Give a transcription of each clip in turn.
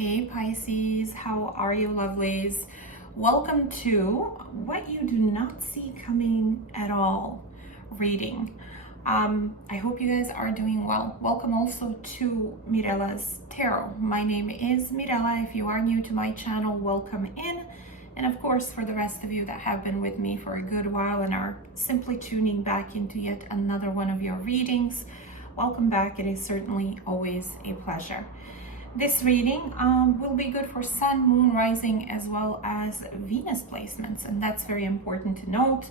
Hey Pisces, how are you lovelies? Welcome to What You Do Not See Coming at All reading. I hope you guys are doing well. Welcome also to Mirella's Tarot. My name is Mirella. If you are new to my channel, welcome in. And of course, for the rest of you that have been with me for a good while and are simply tuning back into yet another one of your readings, welcome back. It is certainly always a pleasure. This reading will be good for Sun, Moon, Rising, as well as Venus placements, and that's very important to note.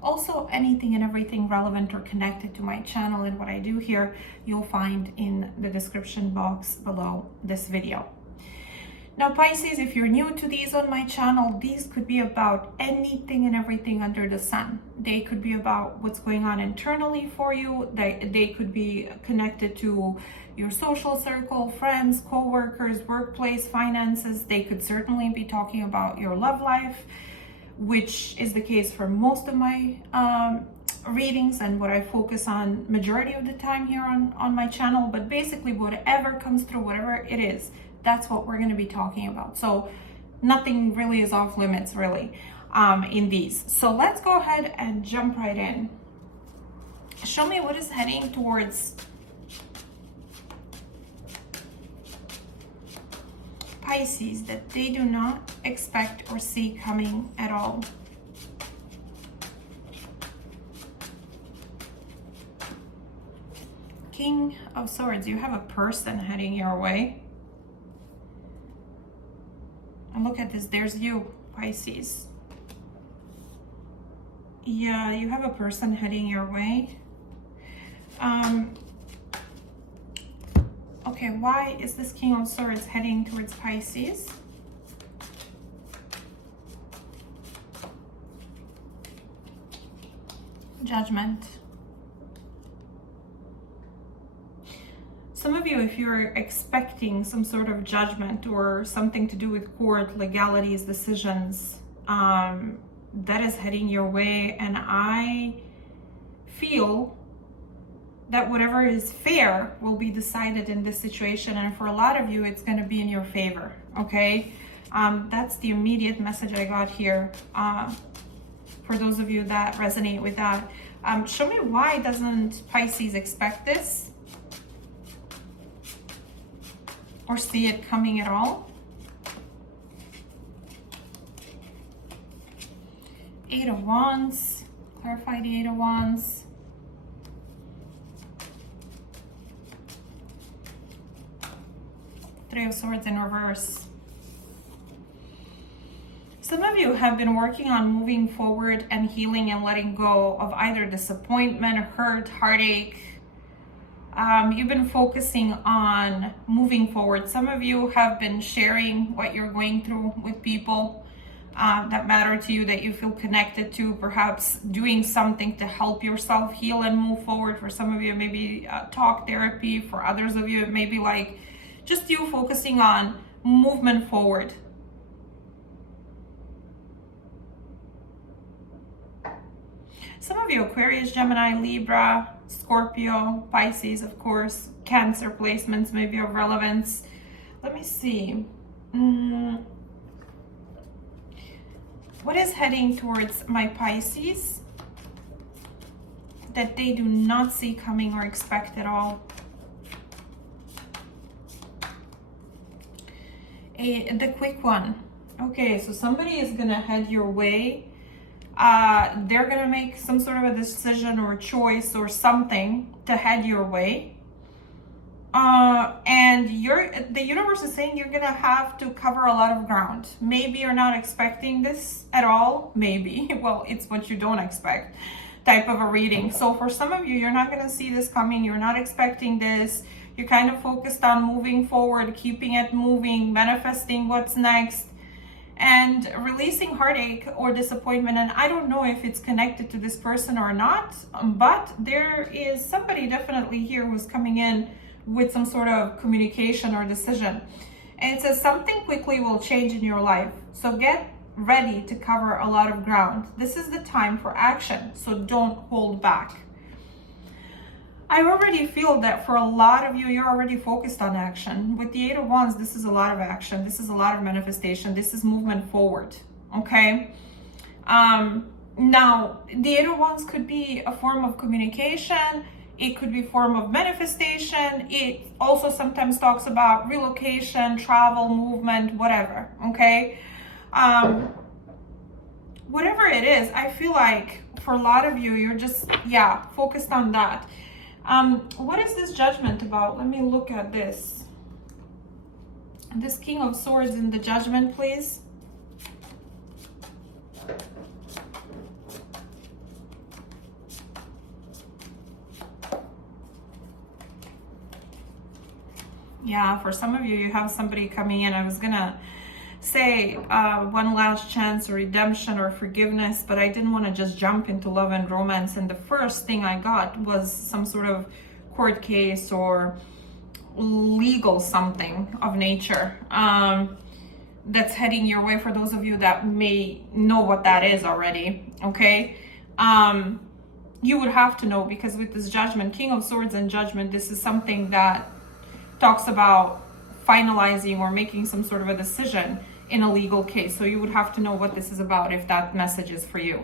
Also, anything and everything relevant or connected to my channel and what I do here, you'll find in the description box below this video. Now, Pisces, if you're new to these on my channel, these could be about anything and everything under the sun. They could be about what's going on internally for you. They could be connected to your social circle, friends, co-workers, workplace, finances. They could certainly be talking about your love life, which is the case for most of my readings and what I focus on majority of the time here on my channel. But basically, whatever comes through, whatever it is, that's what we're going to be talking about. So nothing really is off limits really in these. So let's go ahead and jump right in. Show me what is heading towards Pisces that they do not expect or see coming at all. King of Swords, you have a person heading your way. And look at this, there's you, Pisces. Yeah, you have a person heading your way. Okay, why is this King of Swords heading towards Pisces? Judgment. Some of you, if you're expecting some sort of judgment or something to do with court, legalities, decisions, that is heading your way. And I feel that whatever is fair will be decided in this situation. And for a lot of you, it's going to be in your favor, okay? That's the immediate message I got here. For those of you that resonate with that. Show me, why doesn't Pisces expect this? Or see it coming at all? Eight of Wands. Clarify the Eight of Wands. Three of Swords in reverse. Some of you have been working on moving forward and healing and letting go of either disappointment, hurt, heartache. You've been focusing on moving forward. Some of you have been sharing what you're going through with people that matter to you, that you feel connected to, perhaps doing something to help yourself heal and move forward. For some of you, maybe talk therapy. For others of you, it may be like just you focusing on movement forward. Some of you, Aquarius, Gemini, Libra, Scorpio, Pisces, of course, Cancer placements may be of relevance. Let me see. What is heading towards my Pisces that they do not see coming or expect at all? The quick one. Okay, so somebody is going to head your way. They're going to make some sort of a decision or choice or something to head your way. And the universe is saying you're going to have to cover a lot of ground. Maybe you're not expecting this at all. Maybe. Well, it's what you don't expect type of a reading. So for some of you, you're not going to see this coming. You're not expecting this. You're kind of focused on moving forward, keeping it moving, manifesting what's next, and releasing heartache or disappointment. And I don't know if it's connected to this person or not, but there is somebody definitely here who's coming in with some sort of communication or decision. And it says something quickly will change in your life. So get ready to cover a lot of ground. This is the time for action, so don't hold back. I already feel that for a lot of you, you're already focused on action. With the Eight of Wands, this is a lot of action. This is a lot of manifestation. This is movement forward, okay? Now, the Eight of Wands could be a form of communication. It could be a form of manifestation. It also sometimes talks about relocation, travel, movement, whatever, okay? Whatever it is, I feel like for a lot of you, you're just, focused on that. What is this Judgment about? Let me look at this. This King of Swords in the Judgment, please. Yeah, for some of you, you have somebody coming in. I was gonna say one last chance or redemption or forgiveness, but I didn't want to just jump into love and romance. And the first thing I got was some sort of court case or legal something of nature that's heading your way, for those of you that may know what that is already, okay? You would have to know, because with this Judgment, King of Swords and Judgment, this is something that talks about finalizing or making some sort of a decision in a legal case. So you would have to know what this is about if that message is for you.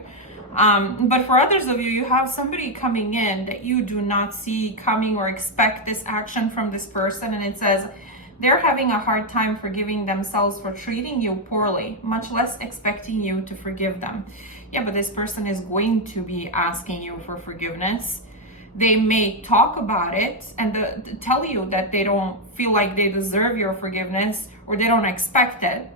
But for others of you, you have somebody coming in that you do not see coming or expect this action from this person. And it says they're having a hard time forgiving themselves for treating you poorly, much less expecting you to forgive them. Yeah, but this person is going to be asking you for forgiveness. They may talk about it and tell you that they don't feel like they deserve your forgiveness or they don't expect it.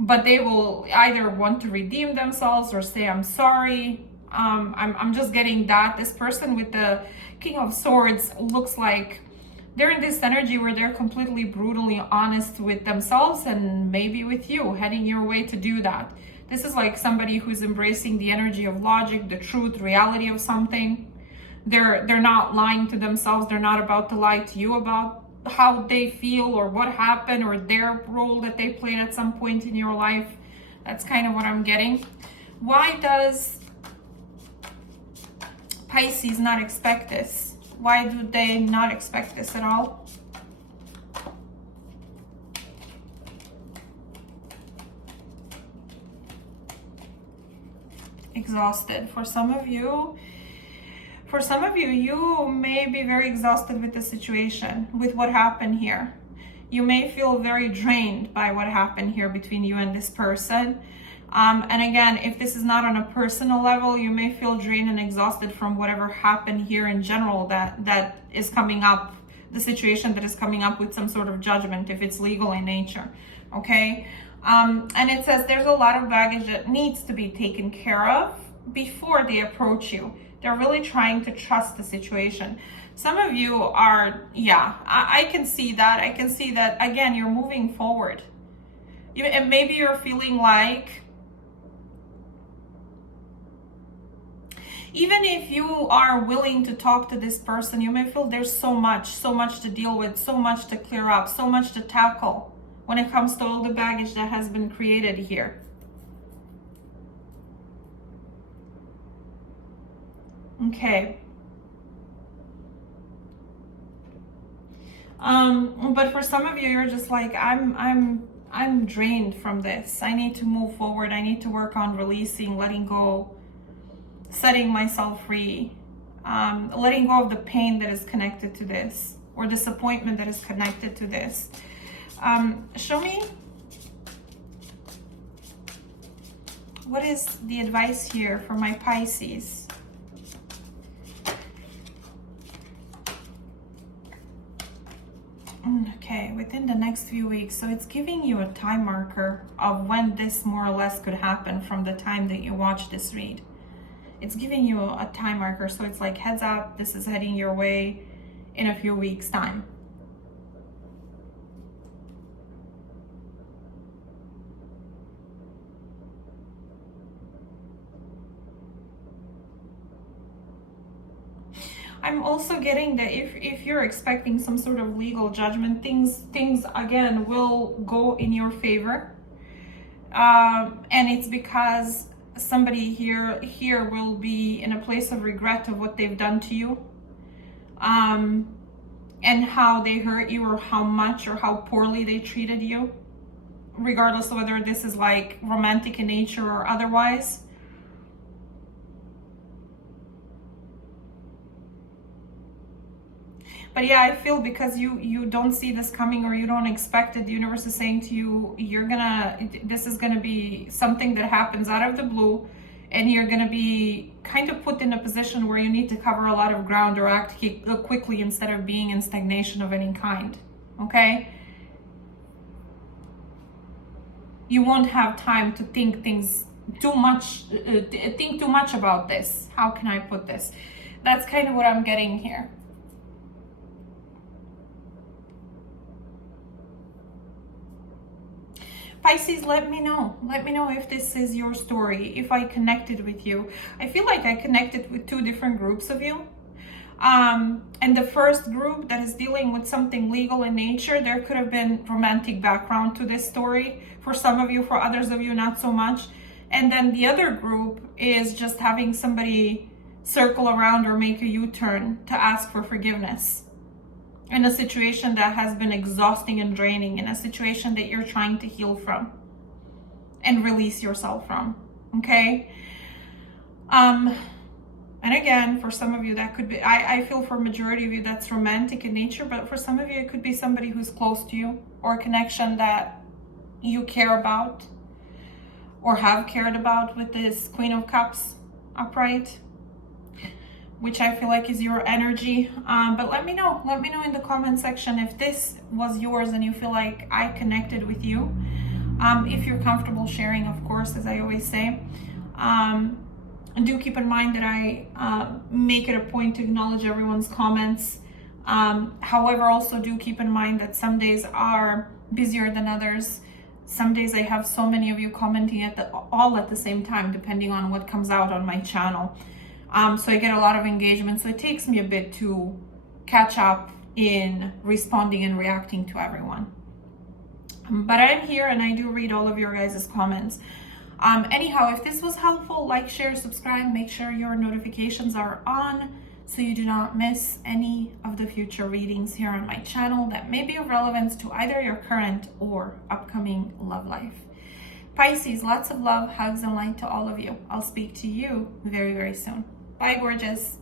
But they will either want to redeem themselves or say, I'm sorry. I'm just getting that. This person with the King of Swords looks like they're in this energy where they're completely brutally honest with themselves and maybe with you, heading your way to do that. This is like somebody who's embracing the energy of logic, the truth, reality of something. They're not lying to themselves. They're not about to lie to you about how they feel or what happened or their role that they played at some point in your life. That's kind of what I'm getting. Why does Pisces not expect this? Why do they not expect this at all? Exhausted. For some of you, you may be very exhausted with the situation, with what happened here. You may feel very drained by what happened here between you and this person. And again, if this is not on a personal level, you may feel drained and exhausted from whatever happened here in general that is coming up, the situation that is coming up with some sort of judgment, if it's legal in nature, okay? And it says there's a lot of baggage that needs to be taken care of before they approach you. They're really trying to trust the situation. Some of you are, I can see that. I can see that, again, you're moving forward. And maybe you're feeling like, even if you are willing to talk to this person, you may feel there's so much to deal with, so much to clear up, so much to tackle when it comes to all the baggage that has been created here. Okay. But for some of you, you're just like, I'm drained from this. I need to move forward. I need to work on releasing, letting go, setting myself free, letting go of the pain that is connected to this, or disappointment that is connected to this. Show me, what is the advice here for my Pisces? Okay, within the next few weeks. So it's giving you a time marker of when this more or less could happen from the time that you watch this read. It's giving you a time marker. So it's like, heads up, this is heading your way in a few weeks' time. I'm also getting that if you're expecting some sort of legal judgment, things again will go in your favor. And it's because somebody here will be in a place of regret of what they've done to you, and how they hurt you, or how much or how poorly they treated you, regardless of whether this is like romantic in nature or otherwise. But yeah, I feel because you don't see this coming, or you don't expect it, the universe is saying to you, this is gonna be something that happens out of the blue, and you're gonna be kind of put in a position where you need to cover a lot of ground or act quickly instead of being in stagnation of any kind, okay? You won't have time to think too much about this. How can I put this? That's kind of what I'm getting here. Pisces, let me know if this is your story, if I connected with you. I feel like I connected with two different groups of you. And the first group that is dealing with something legal in nature, there could have been romantic background to this story. For some of you, for others of you, not so much. And then the other group is just having somebody circle around or make a U-turn to ask for forgiveness in a situation that has been exhausting and draining, in a situation that you're trying to heal from and release yourself from, okay? And again, for some of you, that could be, I feel for majority of you, that's romantic in nature, but for some of you, it could be somebody who's close to you, or a connection that you care about or have cared about, with this Queen of Cups upright, which I feel like is your energy. But let me know in the comment section if this was yours and you feel like I connected with you. If you're comfortable sharing, of course, as I always say. And do keep in mind that I make it a point to acknowledge everyone's comments. However, also do keep in mind that some days are busier than others. Some days I have so many of you commenting all at the same time, depending on what comes out on my channel. So I get a lot of engagement. So it takes me a bit to catch up in responding and reacting to everyone. But I'm here and I do read all of your guys' comments. Anyhow, if this was helpful, like, share, subscribe, make sure your notifications are on so you do not miss any of the future readings here on my channel that may be of relevance to either your current or upcoming love life. Pisces, lots of love, hugs, and light to all of you. I'll speak to you very, very soon. Bye, gorgeous.